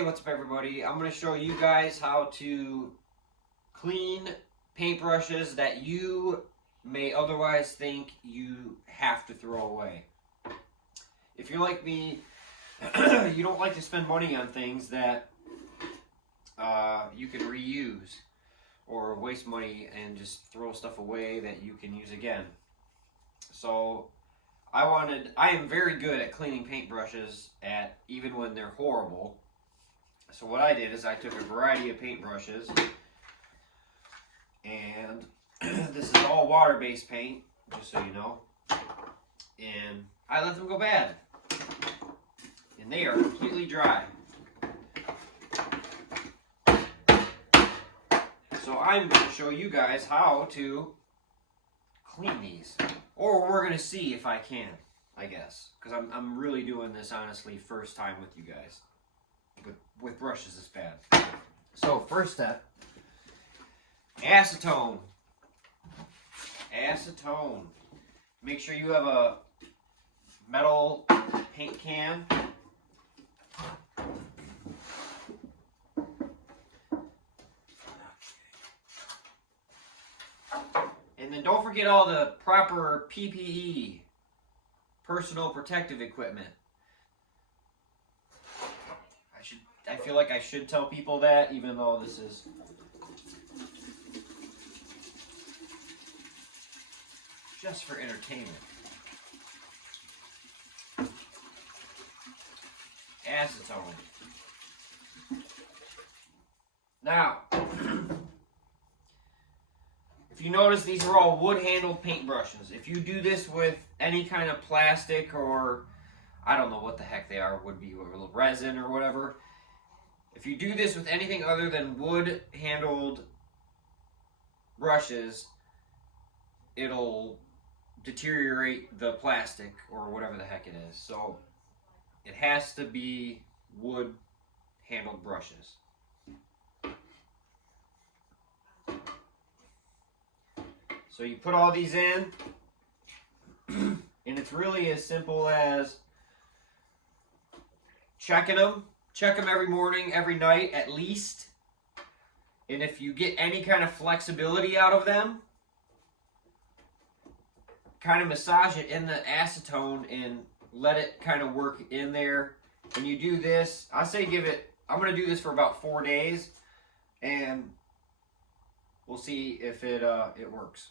Hey, what's up everybody? I'm going to show you guys how to clean paintbrushes that you may otherwise think you have to throw away. If you're like me, you don't like to spend money on things that you can reuse, or waste money and just throw stuff away that you can use again. So I am very good at cleaning paintbrushes even when they're horrible. So what I did is I took a variety of paintbrushes, and this is all water-based paint, just so you know, and I let them go bad, and they are completely dry. So I'm going to show you guys how to clean these, or we're going to see if I can, I guess, because I'm really doing this honestly first time with you guys. With brushes this bad. So first step, acetone. Acetone. Make sure you have a metal paint can. And then don't forget all the proper PPE, personal protective equipment. I feel like I should tell people that, even though this is just for entertainment. Acetone. Now, if you notice, these are all wood-handled paintbrushes. If you do this with any kind of plastic, or I don't know what the heck they are, would be resin or whatever. If you do this with anything other than wood-handled brushes, it'll deteriorate the plastic or whatever the heck it is. So it has to be wood-handled brushes. So you put all these in, and it's really as simple as checking them. Check them every morning, every night, at least. And if you get any kind of flexibility out of them, kind of massage it in the acetone and let it kind of work in there. When you do this, I say I'm going to do this for about 4 days, and we'll see if it works.